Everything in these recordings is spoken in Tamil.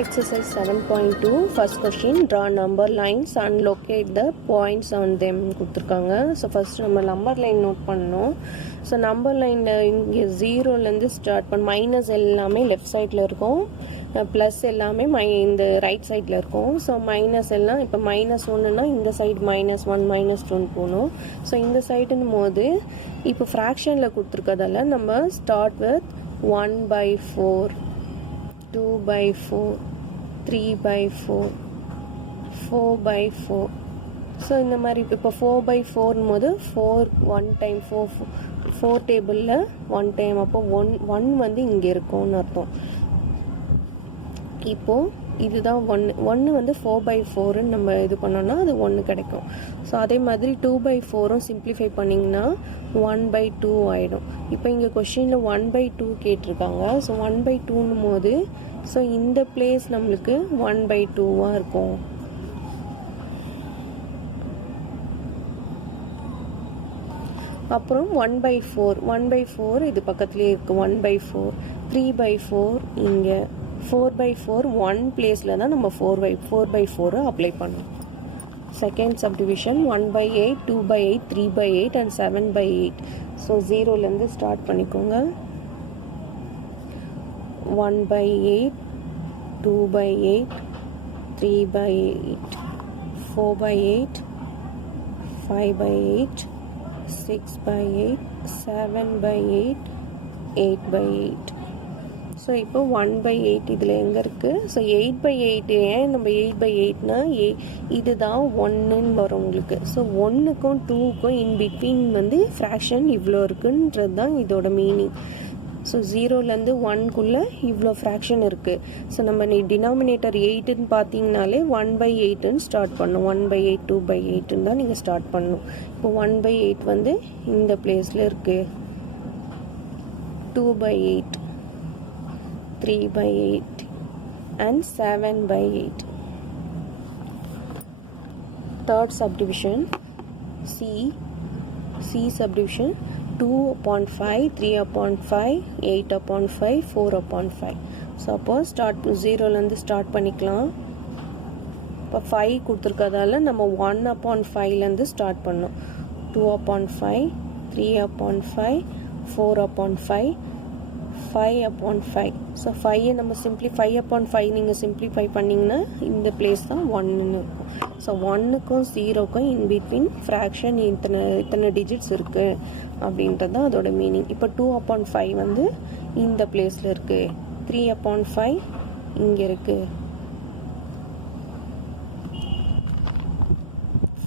exercise 7.2 first question draw number lines and locate the points on them கொடுத்துருக்காங்க. ஸோ ஃபர்ஸ்ட் நம்ம நம்பர் லைன் நோட் பண்ணணும். ஸோ நம்பர் லைனில் இங்கே ஜீரோலேருந்து ஸ்டார்ட் பண்ண மைனஸ் எல்லாமே லெஃப்ட் சைடில் இருக்கும், ப்ளஸ் எல்லாமே இந்த ரைட் சைடில் இருக்கும். ஸோ மைனஸ் எல்லாம் இப்போ -1ன்னா இந்த சைடு -1 -2 போகணும். ஸோ இந்த சைடுன்னு போது இப்போ ஃப்ராக்ஷனில் கொடுத்துருக்கதால நம்ம ஸ்டார்ட் வித் 1/4 2/4 3/4 4/4. ஸோ இந்த மாதிரி இப்போ 4/4 போது 1 டைம் 4 டேபிளில் 1 டைம், அப்போ 1 வந்து இங்கே இருக்கும்னு அர்த்தம். இப்போது இதுதான் 1 வந்து 4/4ன்னு நம்ம இது பண்ணோம்னா அது 1 கிடைக்கும். ஸோ அதே மாதிரி 2/4ம் சிம்பிளிஃபை பண்ணிங்கன்னா 1/2 ஆகிடும். இப்போ இங்கே கொஷினில் 1/2 கேட்டிருக்காங்க. ஸோ 1/2ன்னும் போது ஸோ இந்த பிளேஸ் நம்மளுக்கு 1/2 இருக்கும். அப்புறம் 1/4 இது பக்கத்துலேயே இருக்குது. 1/4 3/4 இங்கே 4/4 1 பிளேஸில் தான் நம்ம 4/4 அப்ளை பண்ணோம். Second subdivision 1/8 2/8 3/8 and 7/8. ஸோ ஜீரோலேருந்து ஸ்டார்ட் பண்ணிக்கோங்க. 1/8 2/8 3/8 4/8 5/8 6/8 7/8 8/8. ஸோ இப்போ 1/8 இதில் எங்கே இருக்குது? ஸோ 8/8 ஏன் நம்ம 8/8னா இதுதான் 1ன்னு வரும் உங்களுக்கு. ஸோ 1க்கும் 2க்கும் இன்பிட்வீன் வந்து ஃப்ராக்ஷன் இவ்வளோ இருக்குன்றது தான் இதோட மீனிங். ஸோ 0லேருந்து 1க்குள்ளே இவ்வளோ ஃப்ராக்ஷன் இருக்குது. ஸோ நம்ம டினாமினேட்டர் 8ன்னு பார்த்தீங்கனாலே 1/8ன்னு ஸ்டார்ட் பண்ணணும். 1/8 2/8ன்னு தான் நீங்கள் ஸ்டார்ட் பண்ணணும். இப்போ 1/8 வந்து இந்த பிளேஸில் இருக்குது. 2/8 3/8 and 7/8. Third subdivision C subdivision 2/5 3/5 8/5 4/5. So அப்போ ஸ்டார்ட் 0லேருந்து ஸ்டார்ட் பண்ணிக்கலாம். இப்போ 5 கொடுத்துருக்கதால நம்ம 1/5லேருந்து ஸ்டார்ட் பண்ணோம். 2/5 3/5 4/5 5/5. ஸோ 5 நம்ம 5/5 நீங்கள் சிம்பிளிஃபை பண்ணிங்கன்னா இந்த பிளேஸ் தான் 1ன்னு இருக்கும். ஸோ 1க்கும் 0க்கும் இன்பிட்வீன் ஃப்ராக்ஷன் இத்தனை டிஜிட்ஸ் இருக்குது அப்படின்றது தான் அதோட மீனிங். இப்போ 2/5 வந்து இந்த பிளேஸில் இருக்குது. 3/5 இங்கே இருக்குது.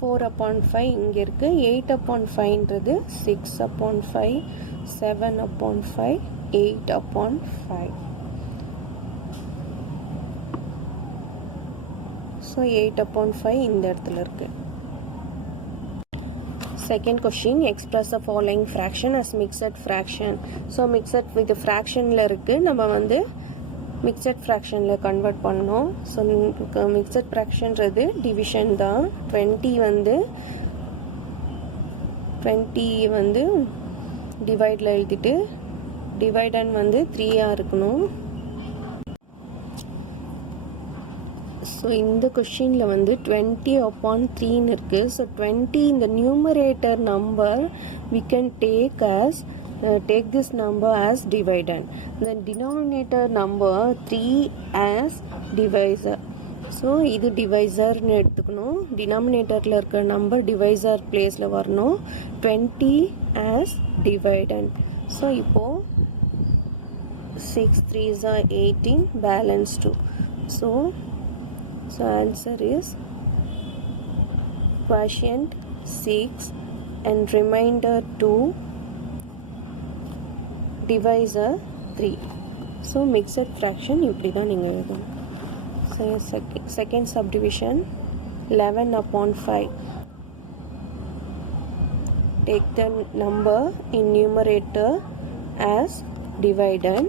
4/5 இங்கே இருக்குது. 8/5ன்றது 6/5 7/5 8/5. ஸோ 8/5 இந்த இடத்துல இருக்கு. Second question express the following fraction as mixed fraction. So mixed with ஃப்ராக்ஷனில் இருக்குது, நம்ம வந்து மிக்சட் ஃப்ராக்ஷனில் கன்வெர்ட் பண்ணோம். ஸோ மிக்சட் ஃப்ராக்ஷன்றது டிவிஷன் தான். 20 வந்து டிவைடில் எழுதிட்டு டிவைடன் வந்து 3ஆக இருக்கணும். ஸோ இந்த கொஷினில் வந்து 20/3ன்னு இருக்குது. ஸோ 20 இந்த numerator number we can take this number as dividend. The denominator number 3 as divisor. So இது டிவைசர்னு எடுத்துக்கணும். டினாமினேட்டரில் இருக்கிற நம்பர் டிவைசர் பிளேஸில் வரணும். 20 as dividend. ஸோ இப்போது 6 3s are 18 balance 2. So answer is quotient 6 and remainder 2 divisor 3. So mixed fraction இப்படி தான் நீங்கள் எழுதணும். So second subdivision 11/5. Take the number in numerator as dividend.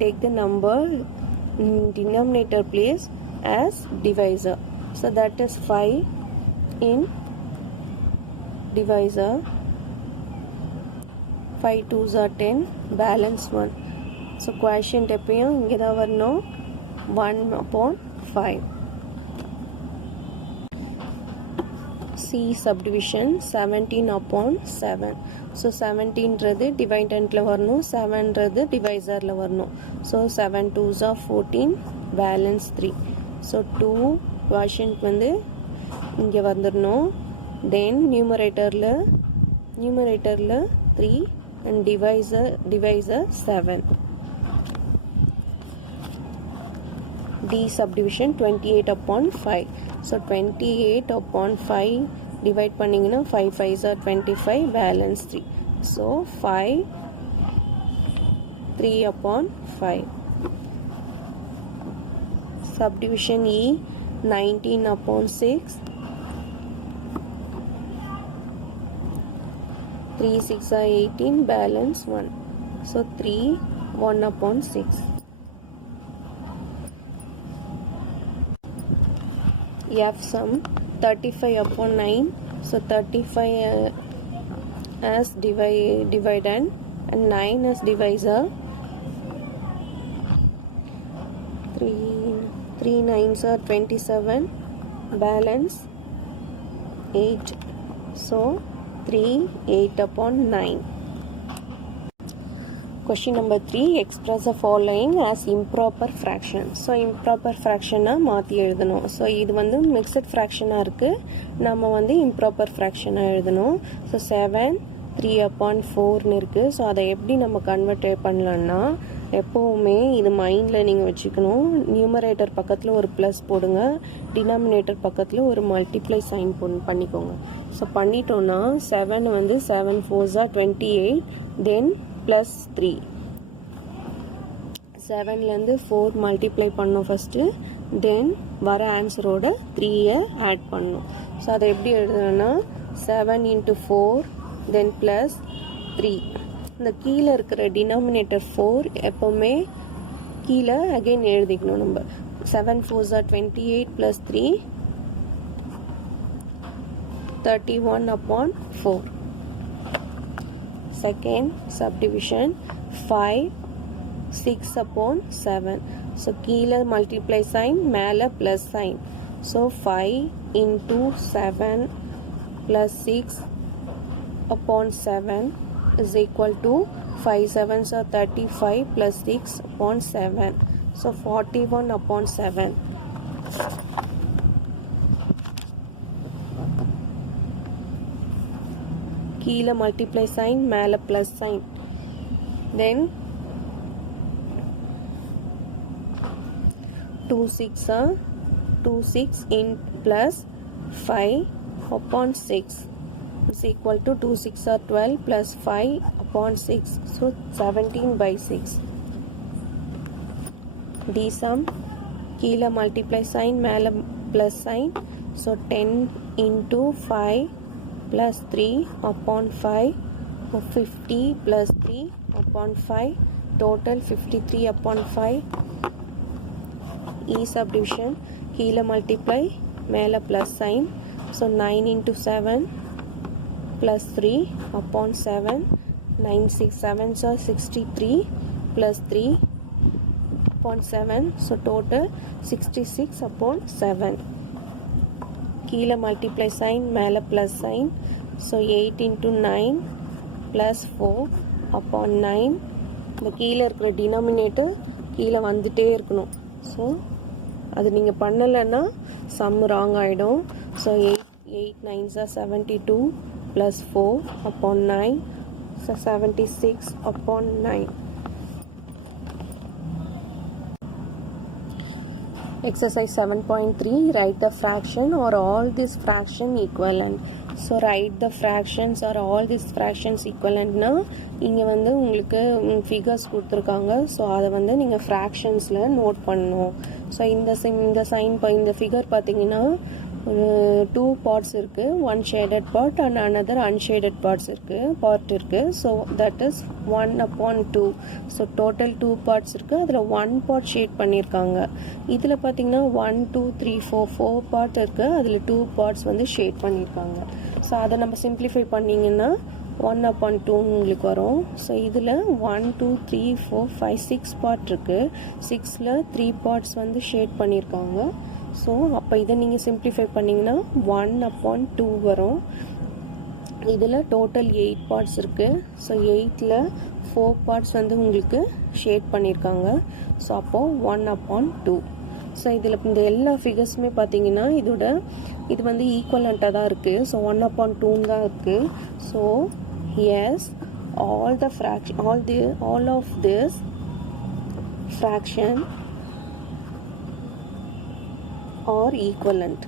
Take the number in denominator place as divisor. So that is 5 in divisor. 5 2s are 10, balance 1. So quotient எப்பயும் இங்கே தான் வரணும். 1/5. C subdivision 17/7. So 17ன்றது dividendல வரணும், 7ன்றது divisorல வரணும். So 7 2s are 14, balance 3. So 2 quotient வந்து இங்கே வந்துடணும். Then numeratorல 3 and divisor 7. D subdivision 28/5. So 28/5 divide பண்ணிங்கன்னா 5 5s are 25, balance 3. So 5 3/5. Subdivision E 19/6. 3 6 are 18, balance 1. So 3 1/6. F sum 35/9. So 35 as dividend and 9 as divisor. 3 9s are 27, balance 8. So 3 8/9. Question number 3, express the following as improper fraction. So improper fraction மாற்றி எழுதணும். ஸோ இது வந்து மிக்சட் ஃப்ராக்ஷனாக இருக்குது, நம்ம வந்து improper ஃப்ராக்ஷனாக எழுதணும். ஸோ 7 3/4ன்னு இருக்குது. ஸோ அதை எப்படி நம்ம கன்வெர்ட் பண்ணலான்னா, எப்போவுமே இது மைண்டில் நீங்கள் வச்சுக்கணும். நியூமரேட்டர் பக்கத்தில் ஒரு ப்ளஸ் போடுங்க, டினாமினேட்டர் பக்கத்தில் ஒரு மல்டிப்ளை சைன் பண்ணிக்கோங்க. ஸோ பண்ணிட்டோன்னா 7 வந்து 7 4s are 28, then plus 3. 7லேருந்து 4 multiply பண்ணோம் ஃபஸ்ட்டு, தென் வர ஆன்சரோட 3யை ஆட் பண்ணணும். ஸோ அதை எப்படி எழுதுனா 7 × 4 தென் ப்ளஸ் 3. இந்த கீழே இருக்கிற டினாமினேட்டர் 4 எப்போவுமே கீழே அகெயின் எழுதிக்கணும். நம்ம 7 4s are 28 + 3 31/4. Second subdivision 5 6/7. So கீழே multiply sign, மேலே plus sign. So 5 × 7 + 6/7 is equal to 5 7s are 35 + 6/7. So 41/7. கீழே மல்டிப்ளை சைன், மேலே plus sine. Then 2 6 in plus 5/6 is equal to 2 6 are 12 plus 5/6. So 17/6. D sum கீழே மல்டிப்ளை சைன், மேலே plus sine. So 10 × 5 + 3/5, 50 + 3/5, total 53/5. E subdivision கீழே மல்டிப்ளை, மேலே plus sine. So 9 × 7 + 3/7. 9 6 7s are 63 + 3/7. So total 66/7. கீழே மல்டிப்ளை சைன், மேலே ப்ளஸ் சைன். ஸோ 8 × 9 + 4/9. இந்த கீழே இருக்கிற டினாமினேட்டர் கீழே வந்துட்டே இருக்கணும். ஸோ அது நீங்கள் பண்ணலைன்னா சம் ராங் ஆகிடும். So 8 9s are 72 + 4/9. So 76/9. Exercise 7.3, write the fraction or all these fraction equivalent. So write the fractions or all these fractions equivalentனா இங்கே வந்து உங்களுக்கு ஃபிகர்ஸ் கொடுத்துருக்காங்க. ஸோ அதை வந்து நீங்கள் ஃப்ராக்ஷன்ஸில் நோட் பண்ணணும். ஸோ இந்த சைன் இந்த ஃபிகர் பார்த்தீங்கன்னா 2 parts இருக்குது, one shaded part and another unshaded part இருக்குது. So that is 1/2. So total 2 parts இருக்குது, அதில் 1 part ஷேட் பண்ணியிருக்காங்க. இதில் பார்த்தீங்கன்னா 1 2 3 4 part இருக்குது, அதில் 2 parts வந்து ஷேட் பண்ணியிருக்காங்க. ஸோ அதை நம்ம சிம்பிளிஃபை பண்ணிங்கன்னா 1/2 உங்களுக்கு வரும். ஸோ இதில் 1 2 3 4 5 6 பார்ட் இருக்குது. 6ல் 3 பார்ட்ஸ் வந்து ஷேட் பண்ணியிருக்காங்க. ஸோ அப்போ இதை நீங்கள் சிம்பிளிஃபை பண்ணிங்கன்னா 1/2 வரும். இதில் டோட்டல் 8 பார்ட்ஸ் இருக்குது. ஸோ 8ல் 4 பார்ட்ஸ் வந்து உங்களுக்கு ஷேட் பண்ணியிருக்காங்க. ஸோ அப்போது 1/2. ஸோ இதில் இந்த எல்லா ஃபிகர்ஸுமே பார்த்தீங்கன்னா இது வந்து ஈக்குவலண்ட்டாக தான் இருக்குது. ஸோ 1/2 தான் இருக்குது. So yes, all of this fraction are equivalent.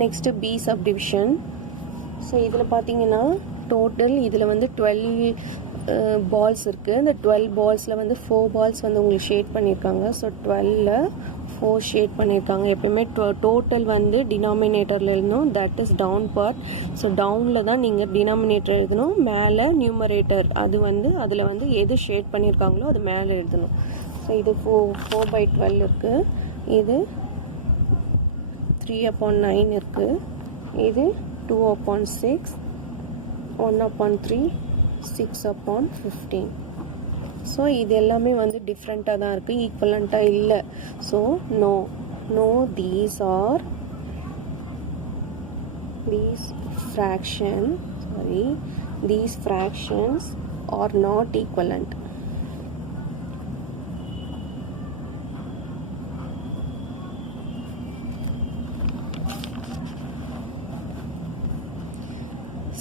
Next b subdivision. So இதில் பார்த்தீங்கன்னா டோட்டல் இதில் வந்து 12 பால்ஸ் இருக்குது. இந்த 12 பால்ஸில் வந்து 4 பால்ஸ் வந்து உங்களுக்கு ஷேட் பண்ணியிருக்காங்க. ஸோ 12ல் 4 ஷேட் பண்ணியிருக்காங்க. எப்பயுமே டோட்டல் வந்து டினாமினேட்டரில் எழுதணும், that is down part. So டவுனில் தான் நீங்கள் டினாமினேட்டர் எழுதணும், மேலே நியூமரேட்டர் அது வந்து அதில் வந்து எது ஷேட் பண்ணியிருக்காங்களோ அது மேலே எழுதணும். ஸோ இது 4/12 இருக்குது. இது 3/9 இருக்குது. இது 2/6, 1/3, 6/15. ஸோ இது எல்லாமே வந்து டிஃப்ரெண்ட்டாக தான் இருக்குது, ஈக்குவலண்ட்டாக இல்லை. So no these fractions are not equivalent.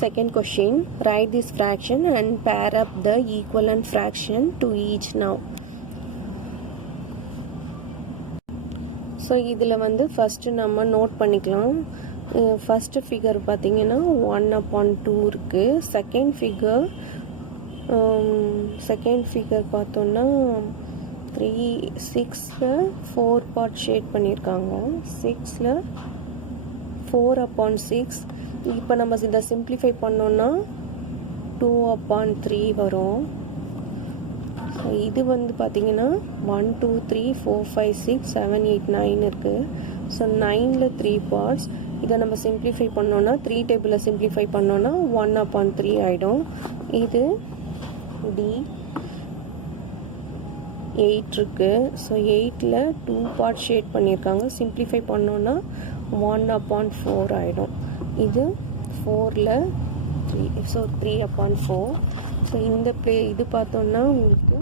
Second question, write this fraction and pair up the equivalent fraction to each now. So இதில் வந்து ஃபஸ்ட்டு நம்ம நோட் பண்ணிக்கலாம். ஃபஸ்ட்டு ஃபிகர் பார்த்திங்கன்னா 1/2 இருக்குது. செகண்ட் ஃபிகர் பார்த்தோன்னா 6ல் 4 பார்ட் ஷேட் பண்ணியிருக்காங்க. 6ல் 4/6. இப்போ நம்ம இதை சிம்பிளிஃபை பண்ணோன்னா 2/3 வரும். ஸோ இது வந்து பார்த்திங்கன்னா 1 2 3 4 5 6 7 8 9 இருக்குது. ஸோ 9ல் 3 பார்ட்ஸ். இதை நம்ம சிம்பிளிஃபை பண்ணோன்னா 3 டேபிளில் சிம்பிளிஃபை பண்ணோன்னா 1/3 ஆகிடும். இது டி 8 இருக்குது. ஸோ 8ல் 2 பார்ட் ஷேட் பண்ணியிருக்காங்க. சிம்பிளிஃபை பண்ணோன்னா 1/4 ஆகிடும். இது 4ல் 3, ஸோ 3/4. ஸோ இந்த இது பார்த்தோன்னா உங்களுக்கு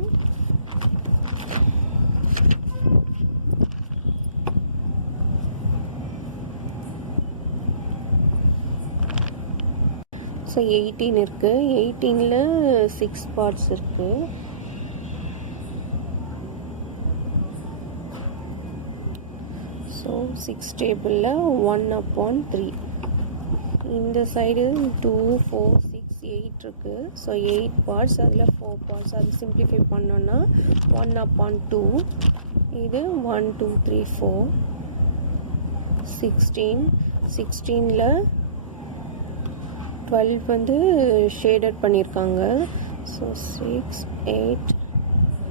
ஸோ 18 இருக்குது. 18ல் 6 பார்ட்ஸ் இருக்குது. ஸோ 6 டேபிளில் 1/3. இந்த சைடு 2 4 6 8 இருக்குது. ஸோ 8 பார்ட்ஸ், அதில் 4 பார்ட்ஸ். அது சிம்பிளிஃபை பண்ணோன்னா 1/2. இது 1 2 3 4 16ல் 12 வந்து ஷேடட் பண்ணியிருக்காங்க. ஸோ 6 8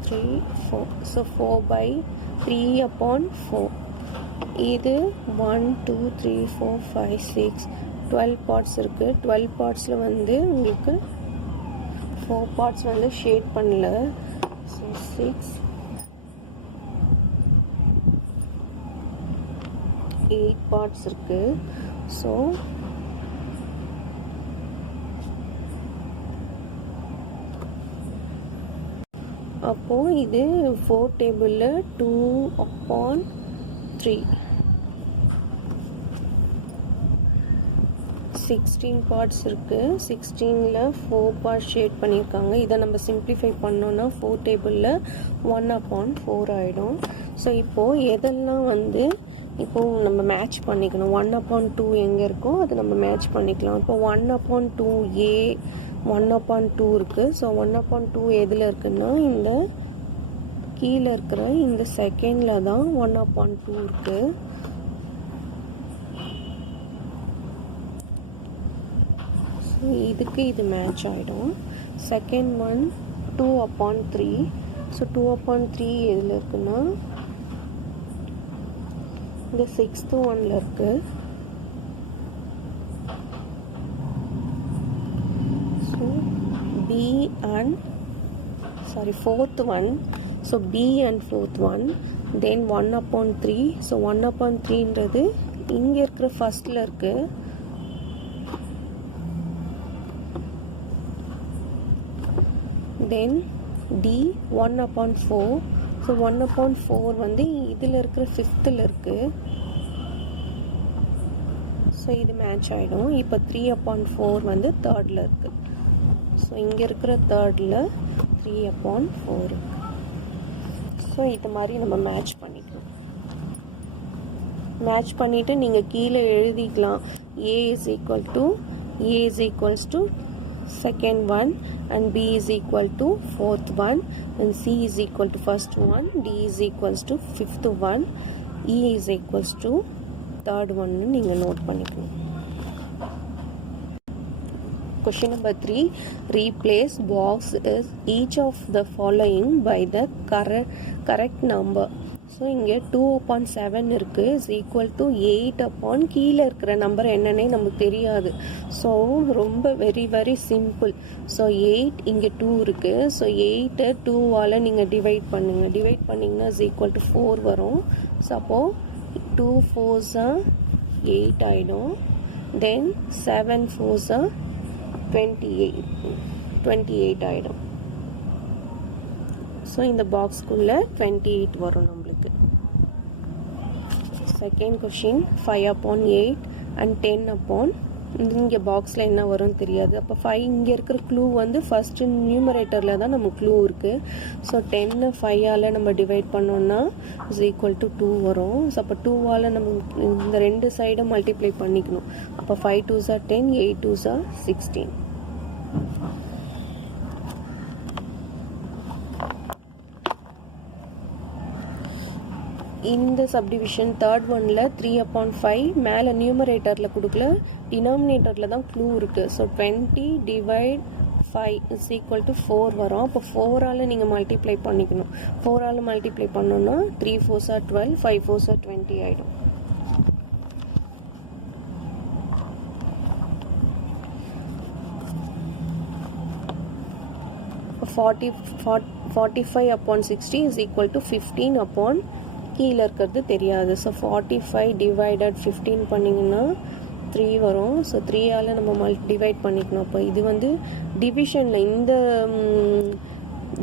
3 4. ஸோ 4/3/4. இது 1 2 3 4 5 6 12 பார்ட்ஸ் இருக்குது. 12 பார்ட்ஸில் வந்து உங்களுக்கு 4 பார்ட்ஸ் வந்து ஷேட் பண்ணல. ஸோ 6 8 பார்ட்ஸ் இருக்குது. ஸோ அப்போது இது 4 டேபிளில் 2/3. 16 பார்ட்ஸ் இருக்குது. 16ல் 4 பார்ட்ஸ் ஷேட் பண்ணியிருக்காங்க. இதை நம்ம சிம்பிளிஃபை பண்ணோன்னா 4 டேபிளில் 1/4 ஆகிடும். ஸோ இப்போது எதெல்லாம் வந்து இப்போது நம்ம மேட்ச் பண்ணிக்கணும். 1/2 எங்கே இருக்கோ அது நம்ம மேட்ச் பண்ணிக்கலாம். இப்போ 1/2A 1/2 இருக்குது. ஸோ 1/2 எதில் இருக்குன்னா இந்த கீழே இருக்கிற இந்த செகண்டில் தான் 1/2 இருக்குது. ஸோ இதுக்கு இது மேட்ச் ஆகிடும். Second one 2/3. ஸோ 2/3 எதில் இருக்குன்னா இங்கே 6th ஒன்ல இருக்குது. So B and 4th one. So B and 4th one. Then 1/3. So 1/3ன்றது இங்கே இருக்கிற ஃபர்ஸ்டில் இருக்குது. Then D 1/4. ஸோ 1/4 வந்து இதில் இருக்கிற 5th இருக்குது. ஸோ இது மேட்ச் ஆகிடும். இப்போ 3/4 வந்து 3rd இருக்குது. ஸோ இங்கே இருக்கிற 3rd 3/4 இருக்குது. ஸோ இது மாதிரி நம்ம மேட்ச் பண்ணிக்கலாம். மேட்ச் பண்ணிவிட்டு நீங்கள் கீழே எழுதிக்கலாம். A is equals to second one, and B is equal to 4th one, and C is equal to first one, D is equals to 5th one, E is equals to 3rd one நீங்கள் நோட் பண்ணிக்கணும். Question number 3. Replace box is each of the following by the correct number. So இங்கே 2/7 இருக்குது இஸ் ஈக்குவல் டு 8 கீழே இருக்கிற நம்பர் என்னன்னே நமக்கு தெரியாது. ஸோ ரொம்ப வெரி சிம்பிள். ஸோ 8 இங்கே 2 இருக்குது. ஸோ 8 2வால் நீங்கள் டிவைட் பண்ணிங்கன்னா இஸ் ஈக்குவல் டு 4 வரும். ஸோ அப்போது 2 4s 8 ஆகிடும். தென் 7 4s 28 ஆகிடும். ஸோ இந்த பாக்ஸ்க்குள்ளே 28 வரும் நம்மளுக்கு. செகண்ட் கொஷின் 5/8 and 10 இங்கே பாக்ஸில் என்ன வரும்னு தெரியாது. அப்போ 5 இங்கே இருக்கிற க்ளூ வந்து ஃபஸ்ட்டு நியூமரேட்டரில் தான் நம்ம க்ளூ இருக்குது. ஸோ 10 5ஆல் நம்ம டிவைட் பண்ணோன்னா இஸ் ஈக்குவல் டு 2 வரும். ஸோ அப்போ 2ஆல் நம்ம இந்த ரெண்டு சைடை மல்டிப்ளை பண்ணிக்கணும். அப்போ 5 2s 10, 8 2s 16. இந்த சப்டிவிஷன் 3rd ஒன்ல 3/5 மேலே நியூமரேட்டரில் கொடுக்கல, டினாமினேட்டரில் தான் க்ளூ இருக்குது. So 20 divide 5 is equal to 4 வரும். அப்போ 4ஆல் நீங்கள் மல்டிப்ளை பண்ணிக்கணும். 4ஆல் மல்டிப்ளை பண்ணோன்னா 3 4s 12, 5 4s 20 ஆகிடும். இப்போ 45/60 is equal to 15 கீழே இருக்கிறது தெரியாது. ஸோ 45 divided 15 பண்ணிங்கன்னா 3 வரும். ஸோ 3ஆல் நம்ம டிவைட் பண்ணிக்கணும். அப்போ இது வந்து டிவிஷனில் இந்த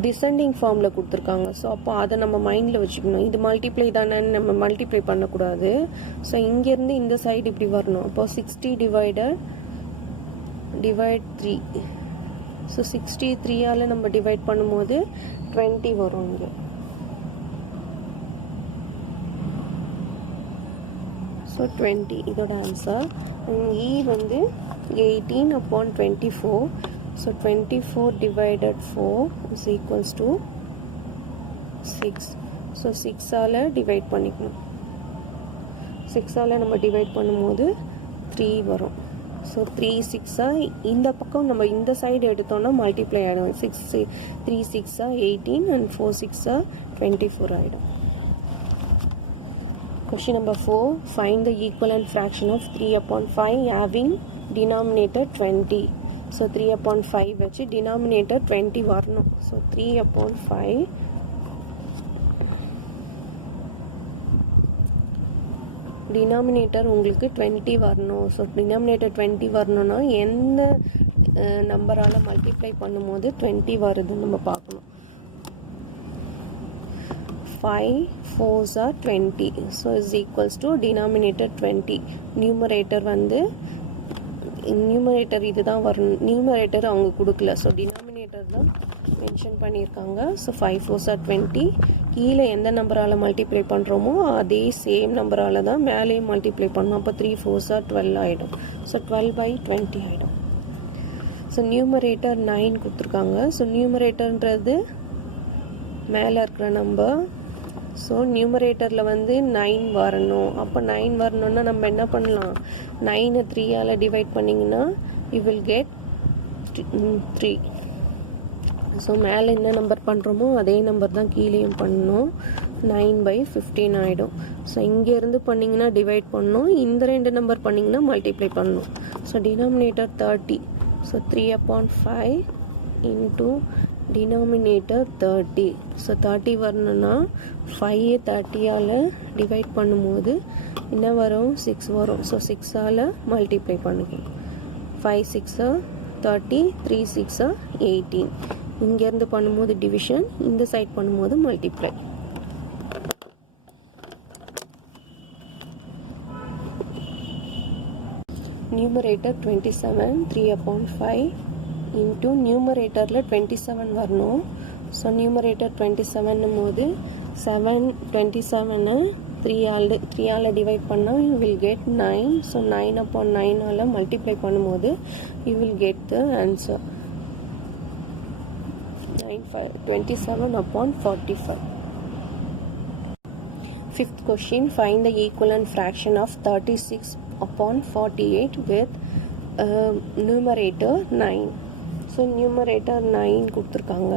டிசெண்டிங் ஃபார்மில் கொடுத்துருக்காங்க. ஸோ அப்போ அதை நம்ம மைண்டில் வச்சுக்கணும். இது மல்டிப்ளை தானேன்னு நம்ம மல்டிப்ளை பண்ணக்கூடாது. ஸோ இங்கேருந்து இந்த சைடு இப்படி வரணும். அப்போ 60 divide 3. ஸோ 63ஆல் நம்ம டிவைட் பண்ணும்போது 20 வரும் இங்கே. ஸோ 20 இதோட ஆன்சர். E வந்து 18/24. So 24 divided 4 is equals to 6. So 6ஆல் டிவைட் பண்ணிக்கணும். 6ஆல் நம்ம டிவைட் பண்ணும்போது 3 வரும். ஸோ 3 6 இந்த பக்கம் நம்ம இந்த சைடு எடுத்தோன்னா மல்டிப்ளை ஆகிடும். 3 6 18 and 4 6 24 ஆகிடும். Question number 4. Find the equivalent fraction of 3/5 having denominator 20. So 3/5 வச்சு denominator 20 வரணும். So 3/5 denominator உங்களுக்கு 20 வரணும். ஸோ denominator 20 வரணும்னா எந்த நம்பரால் மல்டிப்ளை பண்ணும்போது 20 வருதுன்னு நம்ம பார்க்கணும். 5 4s 20. So is equals to denominator 20. Numerator வந்து நியூமரேட்டர் இது தான் வரணும். நியூமரேட்டர் அவங்க கொடுக்கல. ஸோ டினாமினேட்டர் தான் மென்ஷன் பண்ணியிருக்காங்க. So 5 4s 20. கீழே எந்த நம்பரால் மல்டிப்ளை பண்ணுறோமோ அதே சேம் நம்பரால் தான் மேலேயும் மல்டிப்ளை பண்ணோம். அப்போ 3 4s 12 ஆகிடும். ஸோ 12/20 ஆகிடும். ஸோ நியூமரேட்டர் 9 கொடுத்துருக்காங்க. ஸோ நியூமரேட்டர்ன்றது மேலே இருக்கிற நம்பர். ஸோ நியூமரேட்டரில் வந்து 9 வரணும். அப்போ 9 வரணுன்னா நம்ம என்ன பண்ணலாம், 9 3ஆல் டிவைட் பண்ணிங்கன்னா யூ வில் கெட் 3. ஸோ மேலே என்ன நம்பர் பண்ணுறோமோ அதே நம்பர் தான் கீழேயும் பண்ணணும். 9/15 ஆகிடும். ஸோ இங்கேருந்து பண்ணிங்கன்னா டிவைட் பண்ணணும், இந்த ரெண்டு நம்பர் பண்ணிங்கன்னா மல்டிப்ளை பண்ணணும். So denominator 30. So 3/5 into denominator 30. So 30 வரணும்னா 5 30ஆல் டிவைட் பண்ணும்போது என்ன வரும்? 6 வரும். ஸோ 6ஆல் மல்டிப்ளை பண்ணிக்கணும். 5 6 30, 3 6 18. இங்கேருந்து பண்ணும்போது டிவிஷன், இந்த சைட் பண்ணும்போது மல்டிப்ளை. நியூமரேட்டர் 27 3/5 இன்ட்டு நியூமரேட்டரில் 27 வரணும். ஸோ நியூமரேட்டர் 27 போது 7 27 3ஆல் டிவைட் பண்ணால் யூ வில் கெட் 9. ஸோ 9/9ஆல் மல்டிப்ளை பண்ணும்போது you will get the answer 27/45. Fifth question, find the equivalent fraction of 36/48 with numerator 9. So numerator 9 கொடுத்துருக்காங்க.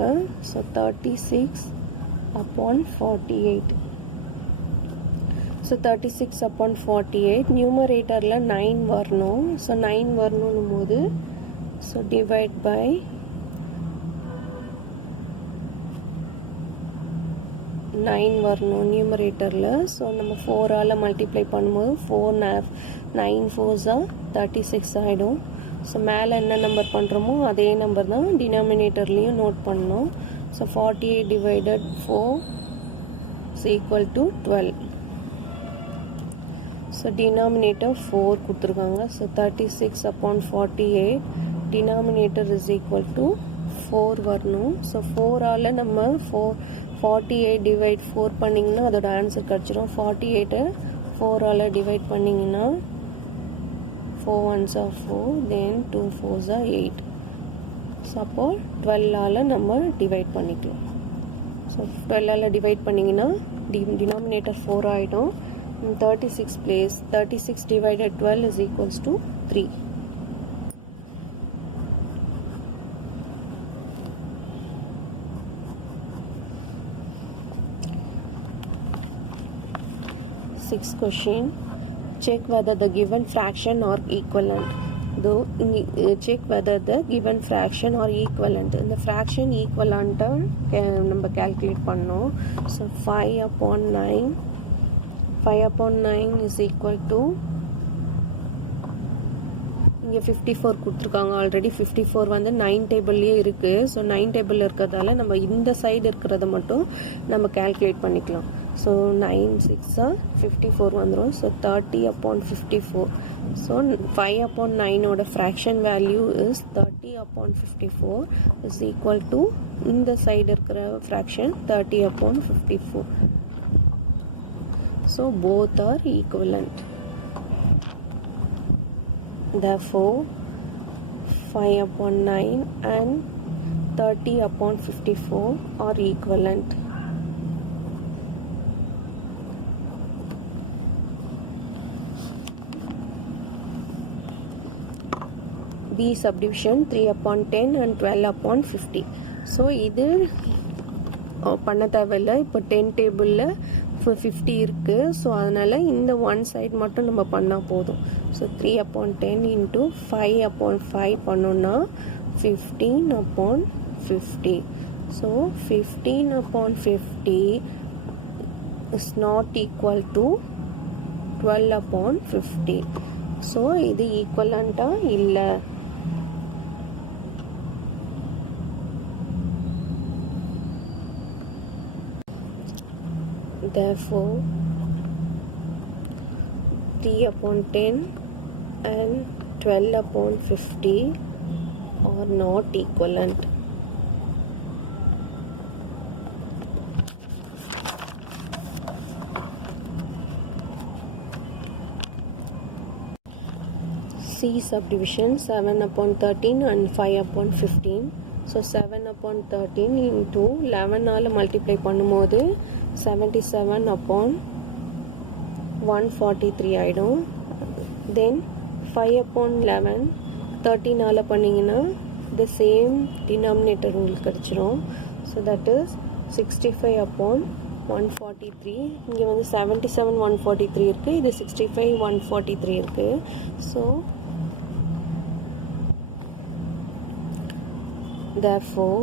So 36/48. So 36/48 நியூமரேட்டரில் 9 வரணும். ஸோ 9 வரணும் போது ஸோ டிவைட் பை 9 வரணும் நியூமரேட்டரில். ஸோ நம்ம 4ஆல் மல்டிப்ளை பண்ணும்போது 9 4s 36 ஆகிடும். ஸோ மேலே என்ன நம்பர் பண்ணுறோமோ அதே நம்பர் தான் டினாமினேட்டர்லேயும் நோட் பண்ணணும். So 48 divided 4 is equal to 12. So denominator 4 கொடுத்துருக்காங்க. So 36/48 denominator is equal to 4 வரணும். ஸோ 4ஆல் நம்ம 48 divide 4 பண்ணிங்கன்னா அதோட ஆன்சர் கிடச்சிரும். 48 4ஆல் டிவைட் பண்ணிங்கன்னா 4 1s 4, then 2 4s 8. ஸோ அப்போ 12ஆல் நம்ம டிவைட் பண்ணிக்கலாம். ஸோ 12ஆல் டிவைட் பண்ணிங்கன்னா டினாமினேட்டர் 4 ஆகிடும். 36 place 36 divided 12 is equals to 3. Sixth question, check whether the given fraction are equivalent. Check whether the given fraction are equivalent. இந்த fraction equivalent நம்ம calculate பண்ணோம். So 5/9 is equal to இங்கே 54 கொடுத்துருக்காங்க. ஆல்ரெடி 54 வந்து 9 டேபிள்லேயே இருக்குது. ஸோ 9 டேபிளில் இருக்கிறதால நம்ம இந்த சைடு இருக்கிறத மட்டும் நம்ம கால்குலேட் பண்ணிக்கலாம். ஸோ 9 6 54 வந்துடும். ஸோ 30/54. ஸோ 5/9ஓட fraction value is 30/54 is equal to இந்த சைடு இருக்கிற fraction 30/54. So both are equivalent. Therefore 5/9 and 30/54 are equivalent. B subdivision 3/10 and 12/50. So இது பண்ண தேவையில்லை. இப்போ 10 டேபிளில் 50 இருக்குது. ஸோ அதனால் இந்த ஒன் சைட் மட்டும் நம்ம பண்ணால் போதும். ஸோ 3/10 இன்ட்டு 5/5 பண்ணோன்னா 15/50. So 15/50 is not equal to 12/50. So இது ஈக்குவலண்ட்டாக இல்லை. Therefore 3/10 and 12/50 are not equivalent. C subdivision 7/13 and 5/15. So 7/13 into 11ஆல் multiply பண்ணும்போது 77/143 ஆகிடும். தென் 5/11 13ஆல் பண்ணிங்கன்னா the same denominator உங்களுக்கு கிடச்சிரும். So that is 65/143. 143. இங்கே வந்து 77 143 இருக்குது. இது 65 143 இருக்குது. So therefore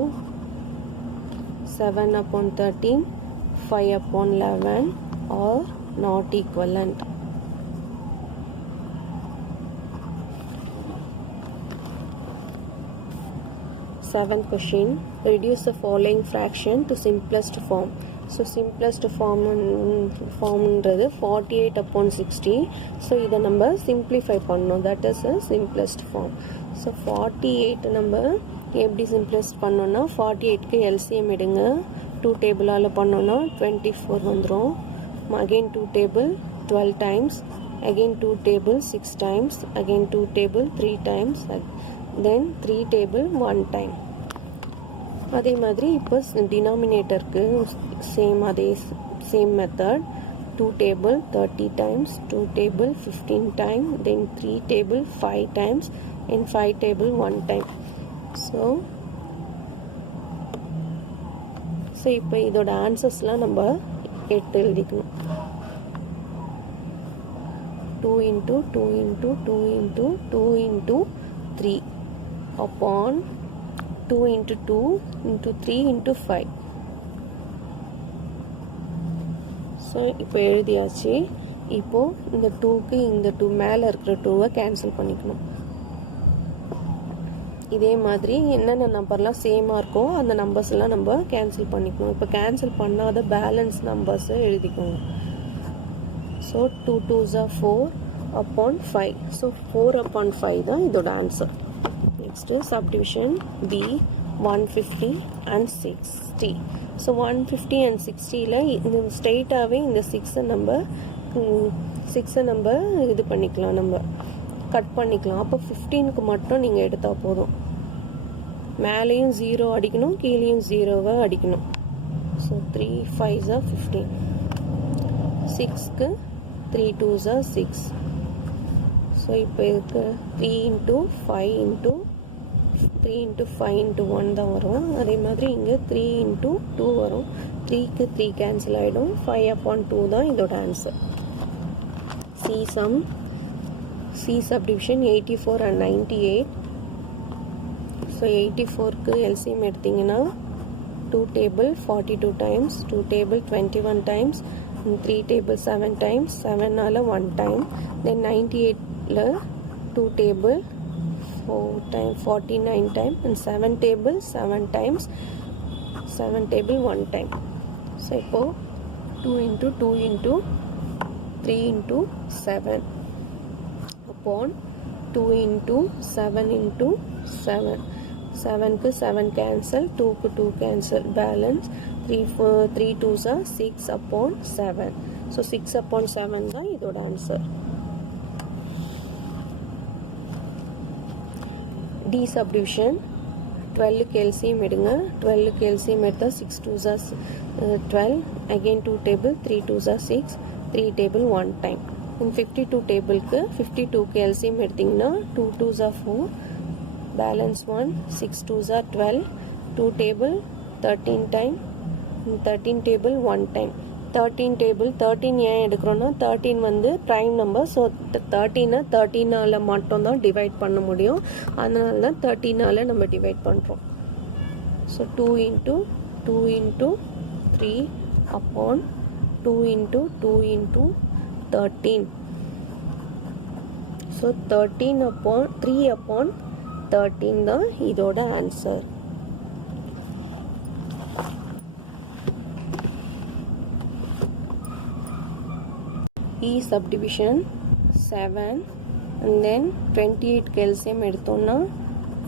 7 upon 13, 5 upon 11 are not equivalent. Seventh question, reduce the following fraction to simplest form. So simplest form formன்றது 48 upon 60. So இதை நம்ம simplify பண்ணணும். That is a simplest form. So 48 நம்ம எப்படி simplest பண்ணோம்னா 48க்கு LCM எடுங்க. 2 டேபிளால் பண்ணோன்னா 24 வந்துடும். Again 2 table 12 times. Again 2 table 6 times. Again 2 table 3 times. Then 3 table 1 time. அதே மாதிரி இப்போ டினாமினேட்டருக்கு same method 2 table 30 times, 2 table 15 times, then 3 table 5 times, and 5 table 1 time. So இப்போ இதோட ஆன்சர்ஸ்லாம் நம்ம 8 எழுதிக்கணும். 2 into 2 into 2 into 2 into 3 upon 2 into 2 into 3 into 5. So இப்போ எழுதியாச்சு. இப்போது இந்த 2க்கு இந்த 2 மேலே இருக்கிற 2வை கேன்சல் பண்ணிக்கணும். இதே மாதிரி என்னென்ன நம்பர்லாம் சேமாக இருக்கோ அந்த நம்பர்ஸ் எல்லாம் நம்ம கேன்சல் பண்ணிக்கணும். இப்போ கேன்சல் பண்ணாத பேலன்ஸ் நம்பர்ஸை எழுதிக்கோங்க. So 2 2s are 4 upon 5. So 4 upon 5 தான் இதோட answer. Next subdivision B 150 and 60. So 150 and 60ல் இந்த ஸ்ட்ரெயிட்டாகவே இந்த 6 நம்ம இது பண்ணிக்கலாம், நம்ம கட் பண்ணிக்கலாம். அப்போ 15க்கு மட்டும் நீங்கள் எடுத்தால் போதும். மேலேயும் 0 அடிக்கணும், கீழேயும் 0வை அடிக்கணும். So 3 5s are 15. 6க்கு 3 2s are 6. So இப்போ இதுக்கு 3 into 5 into 3 into 5 into 1 தான் வரும். அதே மாதிரி இங்கே 3 into 2 வரும். 3க்கு 3 கேன்சல் ஆகிடும். 5 upon 2 தான் இதோட ஆன்சர். C subdivision 84 and 98. ஸோ 84க்கு LCM எடுத்திங்கன்னா 2 table 42 times, 2 table 21 times, 3 table 7 times, 7னால 1 time. Then 98ல 2 table 4 time 49 time, and 7 table 7 times, 7 table 1 time. So இப்போது 2 into 2 into 3 into 7 upon 2 into 7 into 7. 7க்கு 7 cancel, 2க்கு 2 cancel, balance 3 2s are 6 upon 7. So 6 upon 7 தான் இதோட ஆன்சர். D subdivision 12க்கு LCM எடுங்க. 12க்கு LCM எடுத்தால் 6 2s are 12. Again 2 table 3 2s are 6, 3 table 1 time. In 52 டேபிளுக்கு 52க்கு LCM எடுத்திங்கன்னா 2 2s are 4, balance 1, 6 2s are 12, 2 table 13 time, 13 table 1 time. 13 table 13 ஏன் எடுக்கிறோன்னா 13 வந்து ப்ரைம் நம்பர். ஸோ 13 13னால மட்டும்தான் டிவைட் பண்ண முடியும். அதனால தான் 13னால நம்ம டிவைட் பண்ணுறோம். So 2 into 2 into 3 upon 2 into 2 into 13. So 13 upon 3 upon 13 தான் இதோட answer. E subdivision 7 and then 28 LCM எடுத்தோம்னா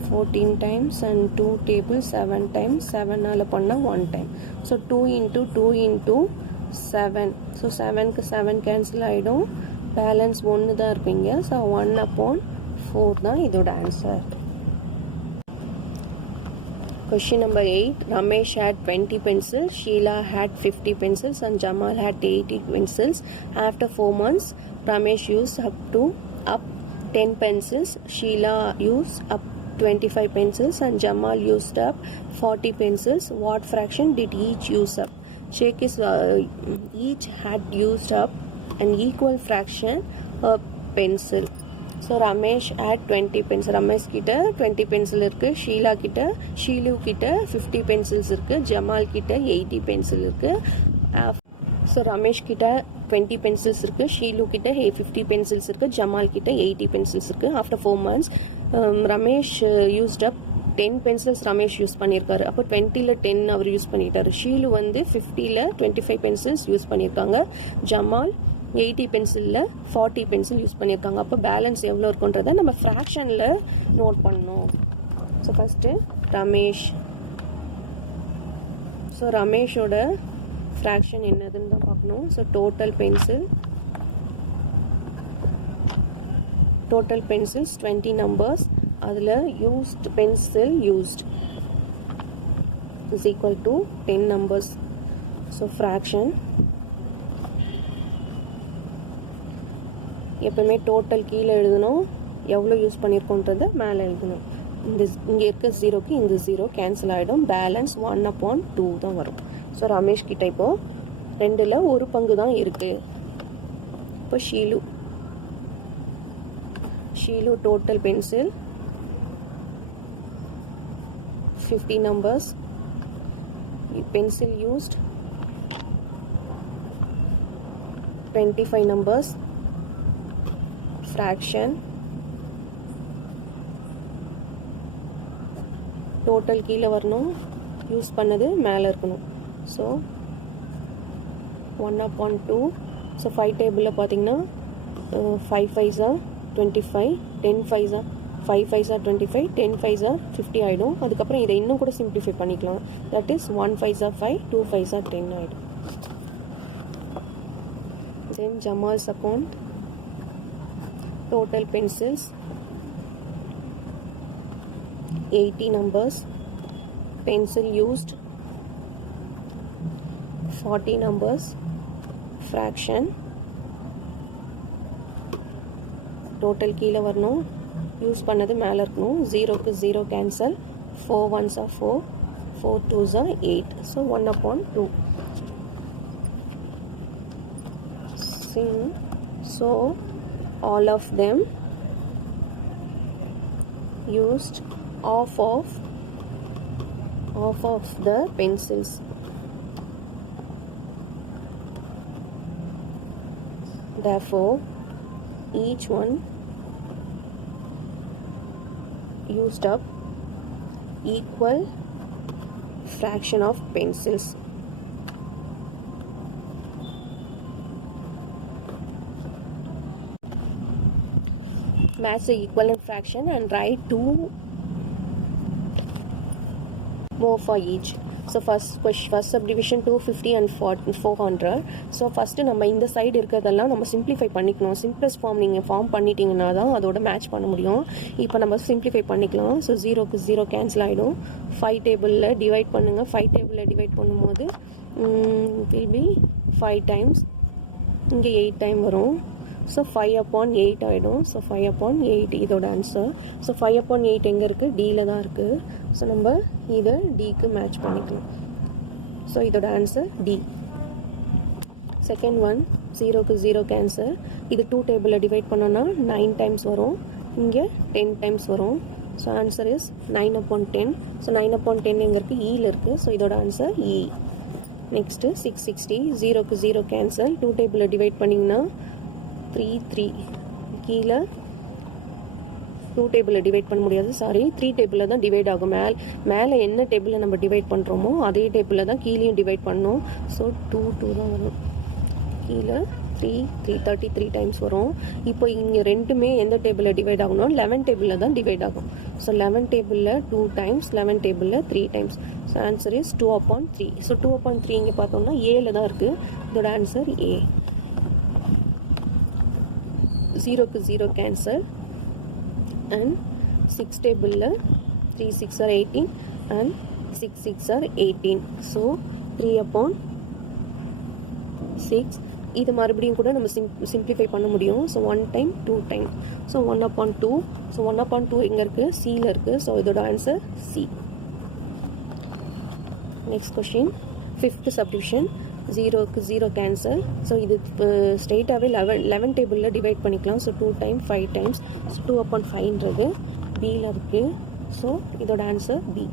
14 times and 2 table 7 times, 7னால பண்ணால் 1 time. So 2 into 2 into 7. So 7க்கு 7 கேன்சல் ஆகிடும். பேலன்ஸ் 1 தான் இருப்பீங்க. ஸோ 1 upon 4 தான் இதோட ஆன்சர். Question number 8. Ramesh had 20 pencils, Sheila had 50 pencils, and Jamal had 80 pencils. After 4 months, Ramesh used up 10 pencils, Sheila used up 25 pencils, and Jamal used up 40 pencils. What fraction did each use up? check is each had used up an equal fraction of pencil. So Ramesh had 20 pencil. Ramesh கிட்ட 20 pencil இருக்கு. ஷீலா கிட்ட 50 pencils இருக்கு. ஜமால் கிட்ட 80 pencil இருக்கு. ஸோ ரமேஷ் கிட்ட 20 pencils இருக்கு. ஷீலு கிட்ட 50 pencils இருக்கு. ஜமால் கிட்ட 80 pencils இருக்கு. ஆஃப்டர் 4 months ரமேஷ் யூஸ்ட் அப் 10 pencils ரமேஷ் யூஸ் பண்ணியிருக்காரு. அப்போ 20ல் 10 அவர் யூஸ் பண்ணிட்டாரு. ஷீலு வந்து 50ல் 25 pencils யூஸ் பண்ணியிருக்காங்க. ஜமால் 80 பென்சிலில் 40 பென்சில் யூஸ் பண்ணியிருக்காங்க. அப்போ பேலன்ஸ் எவ்வளோ இருக்குன்றதை நம்ம ஃப்ராக்ஷனில் நோட் பண்ணணும். So first Ramesh. ஸோ ரமேஷோட ஃப்ராக்ஷன் என்னதுன்னு தான் பார்க்கணும். So total pencils 20 numbers. அதில் used pencil used is equal to 10 numbers. So fraction எப்பவுமே டோட்டல் கீழே எழுதணும், எவ்வளோ யூஸ் பண்ணியிருக்கோன்றதை மேலே எழுதணும். இங்கே இருக்க ஜீரோக்கு இந்த ஜீரோ கேன்சல் ஆகிடும். பேலன்ஸ் 1/2 தான் வரும். ஸோ ரமேஷ் கிட்ட இப்போது 2ல் 1 பங்கு தான் இருக்குது. இப்போ Sheelu total pencil 50 numbers. Pencil used 25 numbers. Fraction total கீழே வரணும், யூஸ் பண்ணது மேலே இருக்கணும். ஸோ 1/2. ஸோ 5 டேபிளில் பார்த்தீங்கன்னா 5 5s are 25, 10 5s are 5 5s are 25, 10 5s are 50 ஆகிடும். அதுக்கப்புறம் இதை இன்னும் கூட சிம்பிளிஃபை பண்ணிக்கலாம். That is 1 5s are 5, 2 5s are 10 ஆகிடும். தென் ஜமால்ஸ் account. Total pencils 80 numbers. Pencil used 40 numbers. Fraction total கீழே வரணும், யூஸ் பண்ணது மேலே இருக்கணும். 0க்கு 0 cancel. 4 1s are 4, 4 2s are 8. So 1/2. So all of them used half of the pencils. Therefore each one used up equal fraction of pencils. Match the equivalent fraction and write 2 more for each. So first subdivision 250 and 400. So first நம்ம இந்த சைடு இருக்கிறதெல்லாம் நம்ம சிம்பிளிஃபை பண்ணிக்கணும். சிம்பிளஸ்ட் ஃபார்ம் நீங்கள் ஃபார்ம் பண்ணிட்டீங்கன்னா தான் அதோட மேட்ச் பண்ண முடியும். இப்போ நம்ம சிம்பிளிஃபை பண்ணிக்கலாம். ஸோ 0க்கு 0 கேன்சல் ஆகிடும். 5 டேபிளில் டிவைட் பண்ணுங்கள். 5 டேபிளில் டிவைட் பண்ணும்போது வில் பி 5 times. இங்கே 8 டைம் வரும். ஸோ 5/8 ஆகிடும். ஸோ 5/8 இதோட ஆன்சர். ஸோ 5/8 எங்கே இருக்குது? டியில் தான் இருக்குது. ஸோ நம்ம இதை டிக்கு மேட்ச் பண்ணிக்கலாம். ஸோ இதோட ஆன்சர் டி. செகண்ட் ஒன் 0க்கு 0 கேன்சல். இது 2 டேபிளில் டிவைட் பண்ணோன்னா 9 டைம்ஸ் வரும். இங்கே 10 டைம்ஸ் வரும். So answer is 9/10. ஸோ 9/10 எங்கே இருக்குது? ஈயில் இருக்குது. ஸோ இதோட ஆன்சர் இ. நெக்ஸ்ட்டு 660. 0க்கு 0 கேன்சல். 2 டேபிளில் டிவைட் பண்ணிங்கன்னா 3 கீழே 2 டேபிளில் டிவைட் பண்ண முடியாது. 3 டேபிளில் தான் டிவைட் ஆகும். மேலே என்ன டேபிளில் நம்ம டிவைட் பண்ணுறோமோ அதே டேபிளில் தான் கீழேயும் டிவைட் பண்ணணும். ஸோ 2 தான் வரும். கீழே 3 33 டைம்ஸ் வரும். இப்போ இங்கே ரெண்டுமே எந்த டேபிளில் டிவைட் ஆகணும்? 11 டேபிளில் தான் டிவைட் ஆகும். ஸோ 11 டேபிளில் 2 டைம்ஸ், 11 டேபிளில் 3 times. So answer is 2/3. So 2/3 இங்கே பார்த்தோம்னா ஏல தான் இருக்குது. இதோட ஆன்சர் ஏ. 0க்கு 0 cancel. and 6 table 3 6 are 18 and 6 6 are 18. So 3/6. இது மறுபடியும் கூட நம்ம சிம்பிளிஃபை பண்ண முடியும். So 1 time 2 time. So 1/2. So 1/2 எங்கே இருக்குது? சியில் இருக்குது. ஸோ இதோட answer C. Next question 5th subdivision. ஜீரோக்கு ஜீரோ கேன்சல். ஸோ இது ஸ்ட்ரெயிட்டாகவே 11 டேபிளில் டிவைட் பண்ணிக்கலாம். So 2 times 5 times. ஸோ 2/5ன்றது பியில் இருக்குது. ஸோ இதோட ஆன்சர் பி.